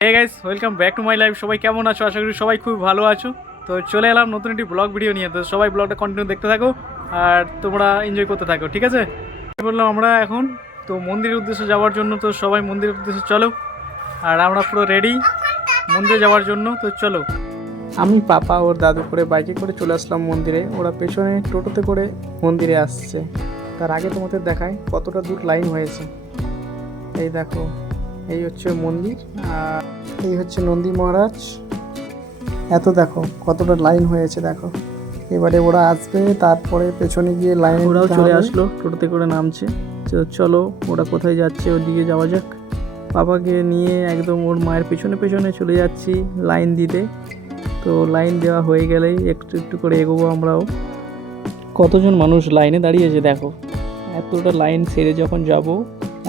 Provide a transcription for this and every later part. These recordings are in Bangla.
Hey guys, welcome back to my life. সবাই কেমন আছো? আশা করি সবাই খুব ভালো আছো। তো চলে এলাম নতুন একটি ব্লগ ভিডিও নিয়ে। তো সবাই ব্লগটা কন্টিনিউ দেখতে থাকো আর তোমরা এনজয় করতে থাকো, ঠিক আছে? বললাম আমরা এখন তো মন্দিরের উদ্দেশ্যে যাওয়ার জন্য, তো সবাই মন্দিরের উদ্দেশ্যে চলো। আর আমরা পুরো রেডি মন্দিরে যাওয়ার জন্য, তো চলো। আমি পাপা ওর দাদু করে বাইকে করে চলে আসলাম মন্দিরে, ওরা পেছনে টোটোতে করে মন্দিরে আসছে। তার আগে তোমাদের দেখায় কতটা দূর লাইন হয়েছে। এই দেখো, এই হচ্ছে মন্দির আর এই হচ্ছে নন্দী মহারাজ। এত দেখো কতটা লাইন হয়েছে, দেখো। এবারে ওরা আসবে, তারপরে পেছনে গিয়ে লাইন, ওরাও চলে আসলো, টোটোতে করে নামছে। তো চলো ওরা কোথায় যাচ্ছে ওদিকে যাওয়া যাক। বাবাকে নিয়ে একদম ওর মায়ের পেছনে পেছনে চলে যাচ্ছি লাইন দিতে। তো লাইন দেওয়া হয়ে গেলেই একটু একটু করে এগোবো আমরাও। কতজন মানুষ লাইনে দাঁড়িয়েছে দেখো। এতটা লাইন সেরে যখন যাব,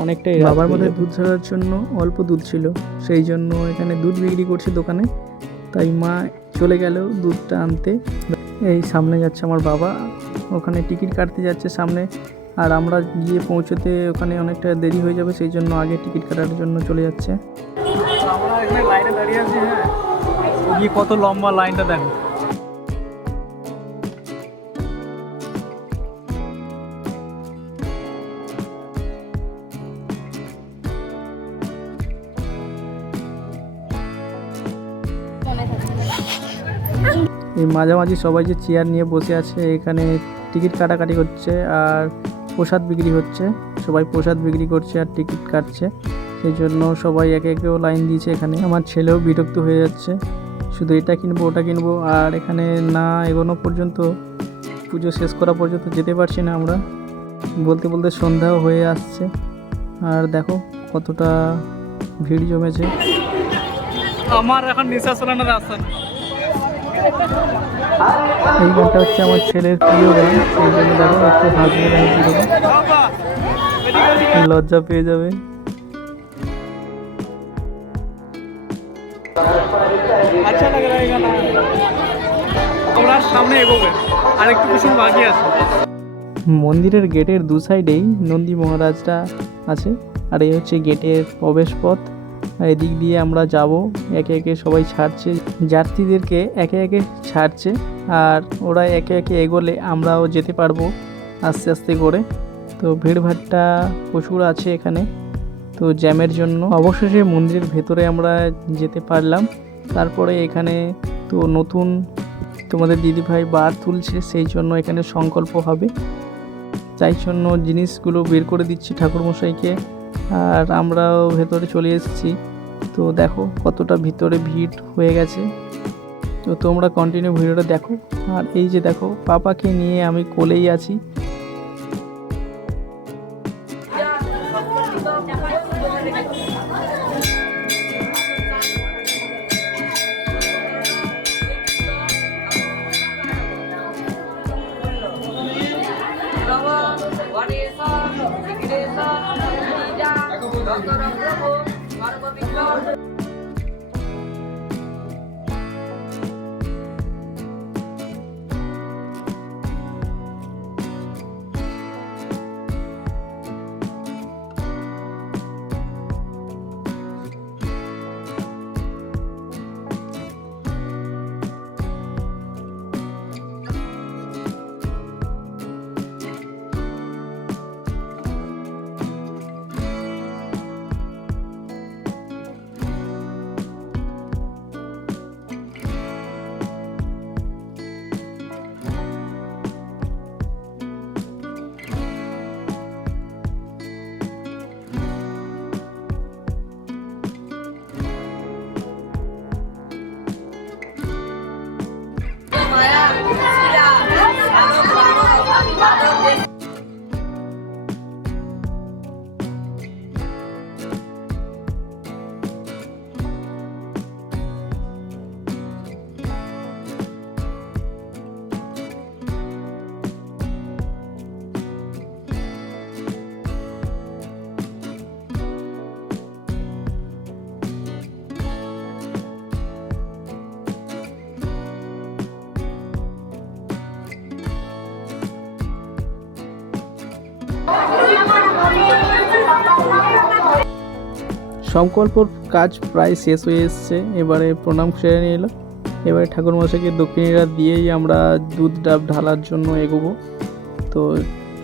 অনেকটাই বাবার মধ্যে দুধ ছাড়ার জন্য অল্প দুধ ছিল, সেই জন্য এখানে দুধ বিক্রি করছে দোকানে। তাই মা চলে গেল দুধটা আনতে। এই সামনে যাচ্ছে আমার বাবা, ওখানে টিকিট কাটতে যাচ্ছে সামনে। আর আমরা গিয়ে পৌঁছতে ওখানে অনেকটা দেরি হয়ে যাবে, সেই জন্য আগে টিকিট কাটার জন্য চলে যাচ্ছে। আমরা এখানে লাইনে দাঁড়িয়ে আছি। হ্যাঁ, গিয়ে কত লম্বা লাইনটা দেখো। এই মাঝামাঝি সবাই যে চেয়ার নিয়ে বসে আছে, এখানে টিকিট কাটাকাটি হচ্ছে আর প্রসাদ বিক্রি হচ্ছে। সবাই প্রসাদ বিক্রি করছে আর টিকিট কাটছে, সেই জন্য সবাই একে একেও লাইন দিয়েছে। এখানে আমার ছেলেও বিরক্ত হয়ে যাচ্ছে, শুধু এটা কিনবো ওটা কিনবো। আর এখানে না এগোনো পর্যন্ত, পুজো শেষ করা পর্যন্ত যেতে পারছি না আমরা। বলতে বলতে সন্ধ্যাও হয়ে আসছে। আর দেখো কতটা ভিড় জমেছে। আমার এখন নিঃশ্বাস ফেলানোর রাস্তা না। এই গানটা হচ্ছে আমার ছেলের প্রিয় গান, সেই জন্য দেখো একটু হাসবে, লজ্জা পেয়ে যাবে। আচ্ছা লাগে এই গান। আমরা সামনে এগোবে, আর একটু কিছু বাকি আছে। মন্দিরের গেটের দু সাইডেই নন্দী মহারাজটা আছে, আর এই হচ্ছে গেটের প্রবেশ পথ। আর এদিক দিয়ে আমরা যাব, একে একে সবাই ছাড়ছে, যাত্রীদেরকে একে একে ছাড়ছে। আর ওরা একে একে এগোলে আমরাও যেতে পারবো আস্তে আস্তে করে। তো ভিড়ভাট্টা প্রচুর আছে এখানে, তো জ্যামের জন্য অবশেষে মন্দিরের ভেতরে আমরা যেতে পারলাম। তারপরে এখানে তো নতুন তোমাদের দিদিভাই বার তুলছে, সেই জন্য এখানে সংকল্প হবে, তাই জন্য জিনিসগুলো বের করে দিচ্ছি ঠাকুরমশাইকে। আর আমরাও ভেতরে চলে এসেছি। তো দেখো কতটা ভিতরে ভিড় হয়ে গেছে। তো তোমরা কন্টিনিউ ভিডিওটা দেখো। আর এই যে দেখো, পাপাকে নিয়ে আমি কোলেই আছি। সংকল্পর কাজ প্রায় শেষ হয়ে এসছে, এবারে প্রণাম সেরে নিয়ে এলো। এবারে ঠাকুরমশাইকে দক্ষিণীরা দিয়েই আমরা দুধ ডাব ঢালার জন্য এগোবো। তো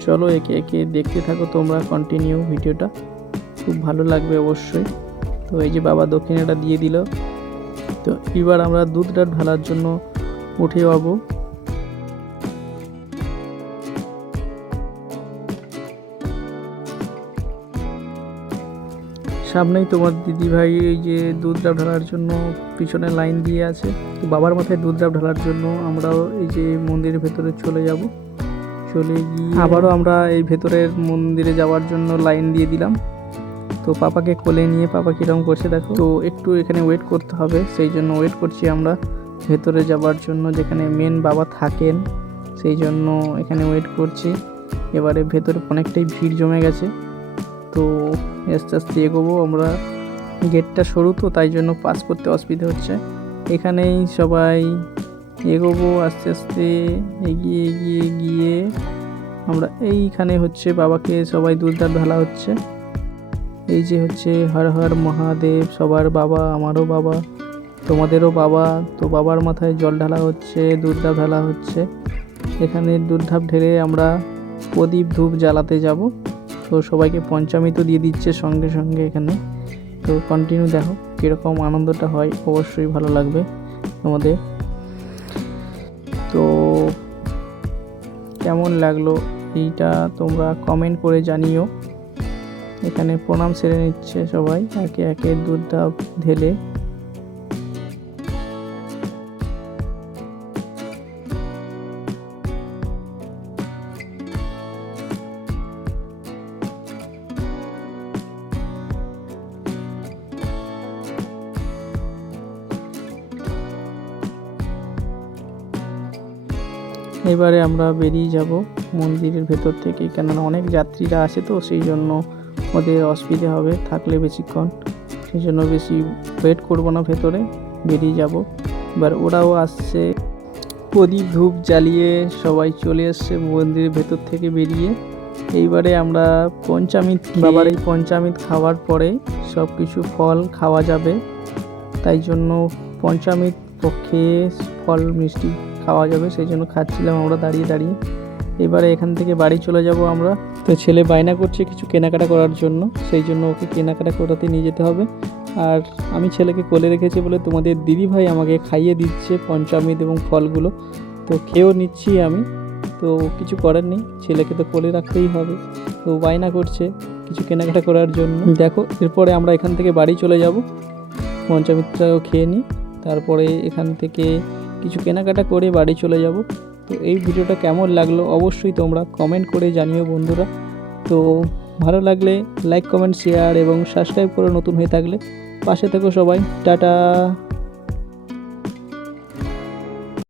চলো একে একে দেখতে থাকো তোমরা কন্টিনিউ ভিডিওটা, খুব ভালো লাগবে অবশ্যই। তো এই যে বাবা দক্ষিণাটা দিয়ে দিল, তো এবার আমরা দুধ ডাব ঢালার জন্য উঠে যাবো। সামনেই তোমার দিদিভাই এই যে দুধ ডাব ঢালার জন্য পিছনে লাইন দিয়ে আছে। তো বাবার মাথায় দুধ ডাব ঢালার জন্য আমরাও এই যে মন্দিরের ভেতরে চলে যাব। চলে গিয়ে আবারও আমরা এই ভেতরের মন্দিরে যাওয়ার জন্য লাইন দিয়ে দিলাম। তো পাপাকে কোলে নিয়ে পাপা কীরকম করছে দেখো। তো একটু এখানে ওয়েট করতে হবে, সেই জন্য ওয়েট করছি আমরা ভেতরে যাওয়ার জন্য, যেখানে মেন বাবা থাকেন, সেই জন্য এখানে ওয়েট করছি। এবারে ভেতরে অনেকটাই ভিড় জমে গেছে, তো আস্তে আস্তে এগোবো আমরা। গেটটা সরু তো তাই জন্য পাস করতে অসুবিধা হচ্ছে। এখানেই সবাই এগোবো আস্তে আস্তে, এগিয়ে এগিয়ে গিয়ে আমরা এইখানে হচ্ছে বাবাকে সবাই দুধ ডাব ঢালা হচ্ছে। এই যে হচ্ছে হর হর মহাদেব, সবার বাবা, আমারও বাবা, তোমাদেরও বাবা। তো বাবার মাথায় জল ঢালা হচ্ছে, দুধ ডাব ঢালা হচ্ছে। এখানে দুধ ডাব ঢেলে আমরা প্রদীপ ধূপ জ্বালাতে যাব। তো সবাইকে পঞ্চামৃত দিয়ে দিচ্ছে সঙ্গে সঙ্গে এখানে। তো কন্টিনিউ দেখো কীরকম আনন্দটা হয়, অবশ্যই ভালো লাগবে তোমাদের। তো কেমন লাগলো এইটা তোমরা কমেন্ট করে জানিও। এখানে প্রণাম সেরে নিচ্ছে সবাই একে একে দুধ ডাব ঢেলে। এবারে আমরা বেরিয়ে যাব মন্দিরের ভেতর থেকে, কেননা অনেক যাত্রীরা আসে, তো সেই জন্য ওদের অসুবিধে হবে থাকলে বেশিক্ষণ, সেই জন্য বেশি ওয়েট করব না, ভেতরে বেরিয়ে যাব। এবার ওরাও আসছে, প্রদীপ ধূপ জ্বালিয়ে সবাই চলে এসছে মন্দিরের ভেতর থেকে বেরিয়ে। এইবারে আমরা পঞ্চামৃত, বাবার এই পঞ্চামৃত খাওয়ার পরে সব কিছু ফল খাওয়া যাবে, তাই জন্য পঞ্চামৃত খেয়ে ফল মিষ্টি খাওয়া যাবে, সেই জন্য খাচ্ছিলাম আমরা দাঁড়িয়ে দাঁড়িয়ে। এবারে এখান থেকে বাড়ি চলে যাব আমরা। তো ছেলে বায়না করছে কিছু কেনাকাটা করার জন্য, সেই জন্য ওকে কেনাকাটা করাতে নিয়ে যেতে হবে। আর আমি ছেলেকে কোলে রেখেছি বলে তোমাদের দিদিভাই আমাকে খাইয়ে দিচ্ছে পঞ্চামৃত এবং ফলগুলো, তো খেয়েও নিচ্ছি আমি। তো কিছু করার নেই, ছেলেকে তো কোলে রাখতেই হবে, তো বায়না করছে কিছু কেনাকাটা করার জন্য। দেখো এরপরে আমরা এখান থেকে বাড়ি চলে যাব, পঞ্চামৃতটাও খেয়ে নিই, তারপরে এখান থেকে কিছু কেনাকাটা করে বাড়ি চলে যাব। তো এই ভিডিওটা কেমন লাগলো অবশ্যই তোমরা কমেন্ট করে জানিও বন্ধুরা। তো ভালো লাগলে লাইক কমেন্ট শেয়ার এবং সাবস্ক্রাইব করে নতুন হয়ে থাকলে পাশে থেকো সবাই। টাটা।